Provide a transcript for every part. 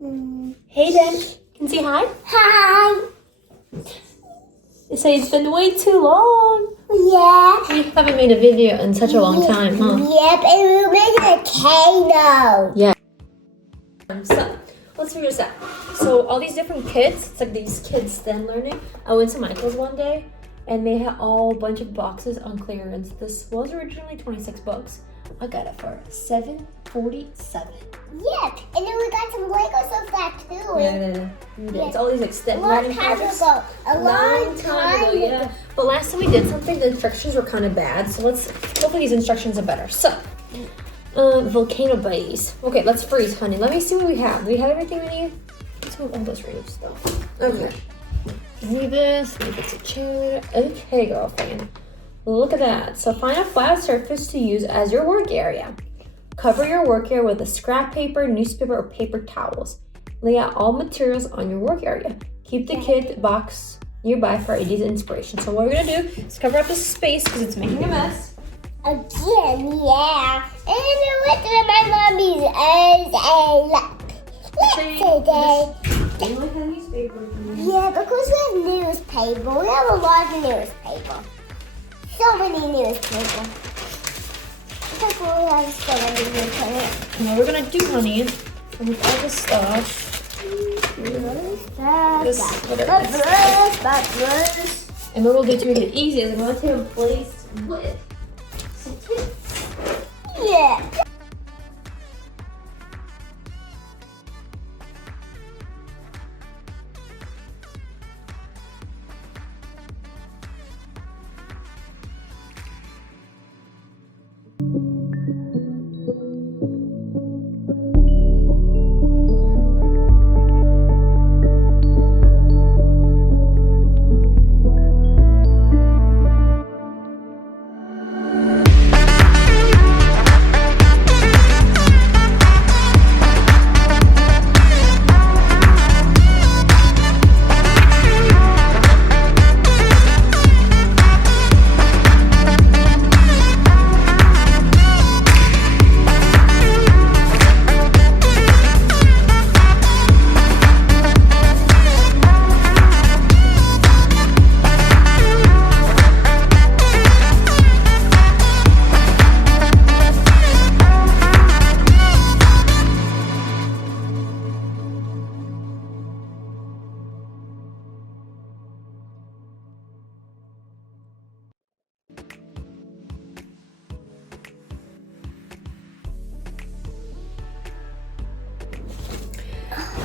Hayden, can you say hi? Hi. You say it's been way too long. Yeah. We haven't made a video in such a long time, huh? Yep, and we're making a Kano. Yeah. So, let's figure this out. So, all these different kits, it's like these kids STEM learning. I went to Michael's one day, and they had all a bunch of boxes on clearance. This was originally $26. I got it for $7.47. Yep, and then we got some Legos of that too. Yeah. It's all these like STEM learning projects. A long time ago. Yeah. But last time we did something, the instructions were kind of bad. So hopefully these instructions are better. So, volcano base. Okay, let's freeze, honey. Let me see what we have. Do we have everything we need? Let's move all this random stuff. Okay. Need this. Maybe it's a chair. Okay, girlfriend. Look at that. So find a flat surface to use as your work area. Cover your work area with a scrap paper, newspaper, or paper towels. Lay out all materials on your work area. Keep the kit box nearby for ideas and inspiration. So what we're gonna do is cover up this space because it's making a mess. Again, yeah. And then look at my mommy's Do you have newspaper? Yeah, because we have newspaper. We have a lot of newspaper. So many newspaper. Because we have so many newspaper. And what we're gonna do, honey, with all this stuff. And what we'll do to make it easy is I'm going to take a place with some kits. Yeah.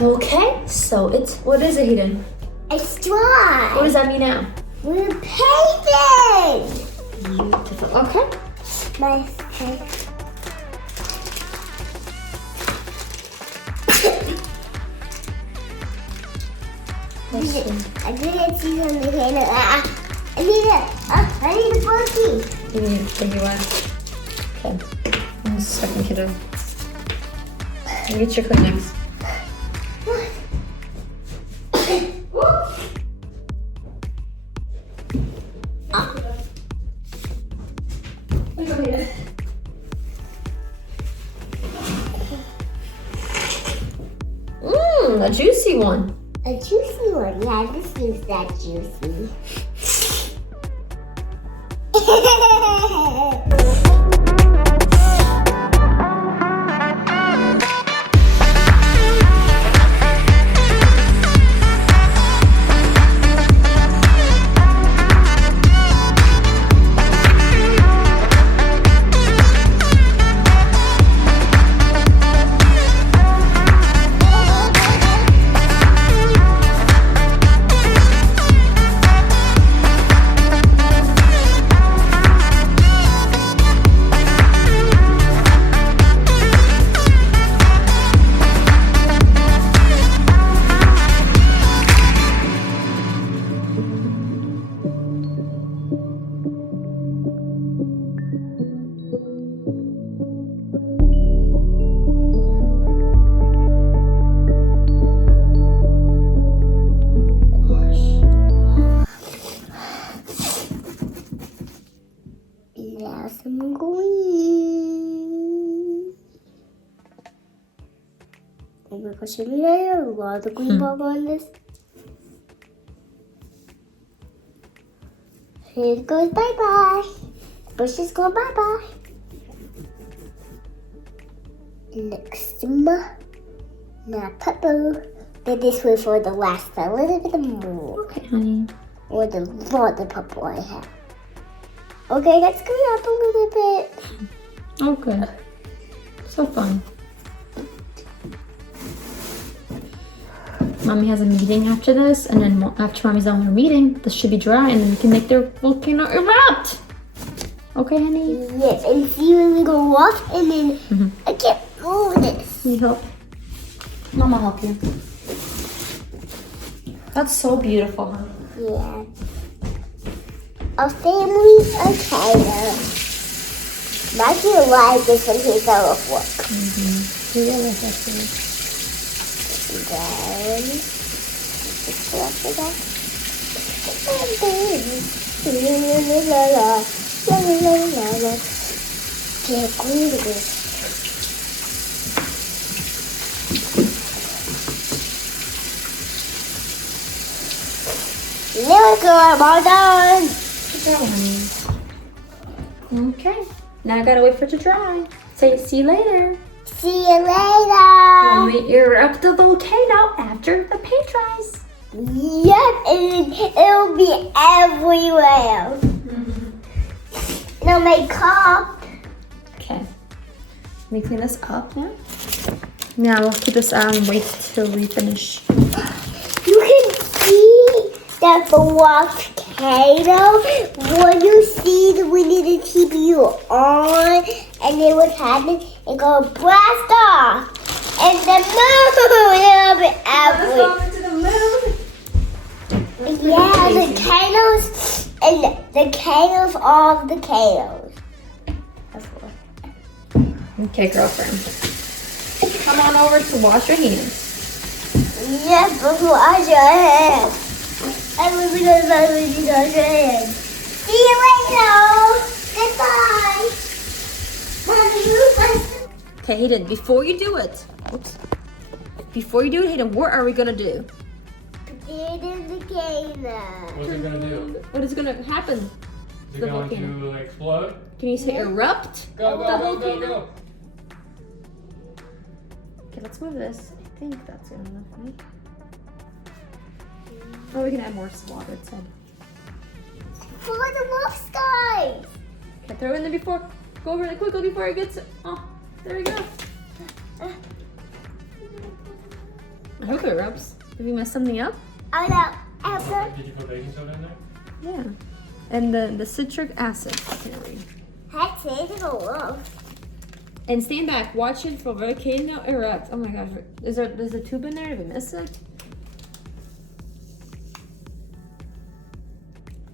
Okay, so what is it, Hayden? A straw. What does that mean now? We're painting. Beautiful. Okay. My face. I didn't see something here. I need a bookie. You need to take what? Okay. I'm second kiddo. Get your Kleenex. A juicy one. A juicy one. Yeah, this is that juicy. shouldn't I have a lot of green bubble on this? Here it goes, bye-bye. Bushes go bye-bye. Next, now purple. Then this way for the last a little bit more. Okay, honey. Or the purple I have. Okay, let's go up a little bit. Okay. So fun. Mommy has a meeting after this, and then after Mommy's done with her meeting, this should be dry, and then we can make their volcano erupt. Okay, honey? Yes, and see when we go off, and then I can't move this. Need help? Mama help you. That's so beautiful, huh? Yeah. A family of China. Might be alive this one here out of work. Yeah, that's actually. Then just pull up the back. Can't glue this. There we go, I'm all done. Good job, honey. Okay. Now I gotta wait for it to dry. Say see you later. See you later. When we erupt the volcano after the paint dries. Yep, and it'll be everywhere. Now my cup. Okay. Let me clean this up now. Now we'll keep this on and wait till we finish. You can see that the volcano. When you see the we need to keep you on, and then what happens? It go blast off, and the moon will be everywhere. To the moon. Yeah, the volcanoes and the volcanoes of the volcanoes. That's cool. Okay, girlfriend. Come on over to wash your hands. Yes, but wash your hands. I will be going to wash your hands. See you later. Goodbye. Mommy, you first. Okay, Hayden, before you do it, before you do it, Hayden, what are we gonna do? Did in the volcano. What's it gonna do? What is gonna happen? Is it The going volcano. to explode? Can you say erupt? Go, the go, go, go, volcano? go. Okay, let's move this. I think that's good enough, right? Oh, we can add more water instead. For the wolf sky. Okay, throw it in there before. Go really quickly before it gets. Oh, there we go. I hope it erupts. Did we mess something up? Oh no, Apple. Did you put baking soda in there? Yeah. And the citric acid. That's it, it's a wolf. And stand back. Watch it for volcano erupt. Oh my gosh. There's a tube in there? Did we miss it?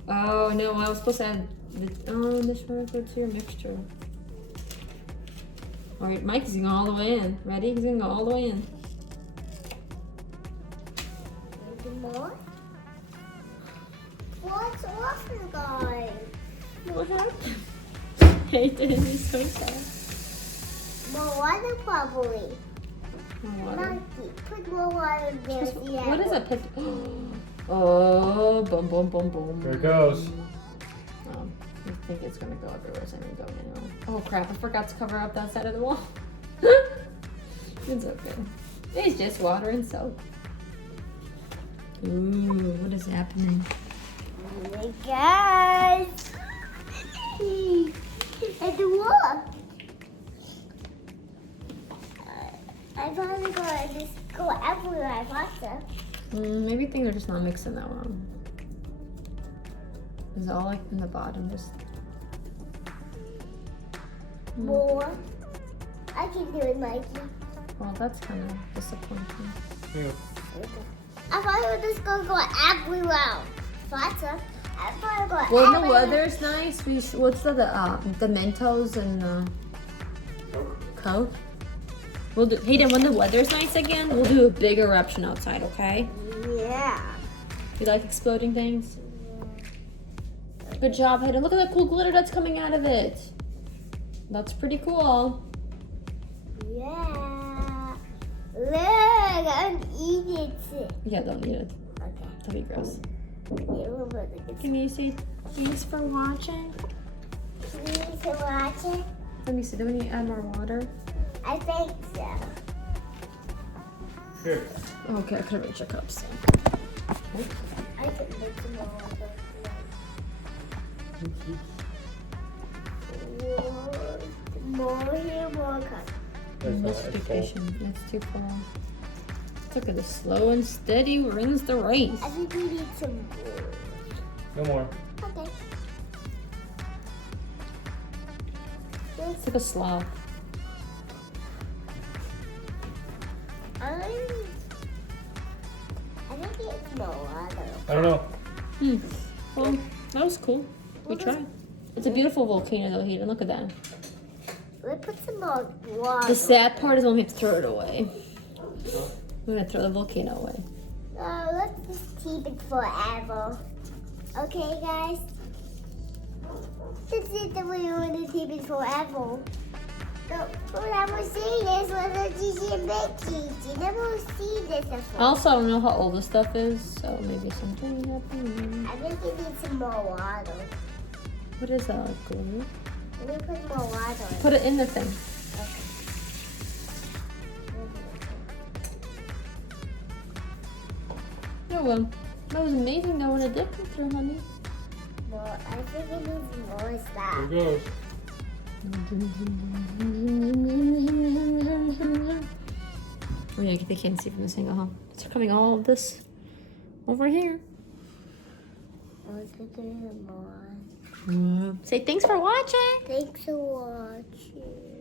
Oh no, I was supposed to add this one to your mixture. Alright, Mike is going all the way in. Ready? He's gonna go all the way in. Maybe more? What's awesome, guys? What happened? Hey, he's so sad. More water, probably. More water. Monkey, put more water in there. What is that? Oh, boom, boom, boom, boom. There it goes. I think it's gonna go everywhere, so I'm gonna go now. Oh crap, I forgot to cover up that side of the wall. It's okay. It's just water and soap. Ooh, what is happening? Oh my god! It's a wolf. I probably gonna just go everywhere I want to. Maybe things are just not mixing that well. Is it all like in the bottom? Just More. I can do it, Mikey. well, that's kind of disappointing. Yeah. I thought it was just gonna go everywhere. Fata. I thought it would go Well, the everywhere. weather's nice. What's the Mentos and Coke? We'll do. Hayden, when the weather's nice again, we'll do a big eruption outside. Okay? Yeah. You like exploding things? Good job, Hayden. Look at that cool glitter that's coming out of it. That's pretty cool. Yeah. Look, I'm eating it. Yeah, don't eat it. Okay. That'd be gross. You Can you say thanks for watching? need to watch it? Let me see. Do we need to add more water? I think so. Here. Okay, I could reach your cups. I can make some more water. More here, more cut. Let's be patient. That's too full. Look at the slow and steady wins the race. I think we need some more. No more. Okay. It's like a sloth. I think it's more water. I don't know. Well, that was cool. We tried. It's a beautiful volcano though, Hayden. Look at that. Let's put some more water. The sad part is when we have to throw it away. We're gonna throw the volcano away. Let's just keep it forever. Okay, guys? This is the way we want to keep it forever. So, whenever see this, when Gigi and Becky, you never see this before. Also, I don't know how old this stuff is, so maybe something happened. I think it needs some more water. What is that? Like glue? Let me put more water in. Put it in the thing. Oh well. That was amazing though when it did come through, honey. No, I think it needs more Here stuff. it goes. Oh yeah, they can't see from this angle, huh? It's coming all of this over here. I was thinking more. Say thanks for watching. Thanks for watching.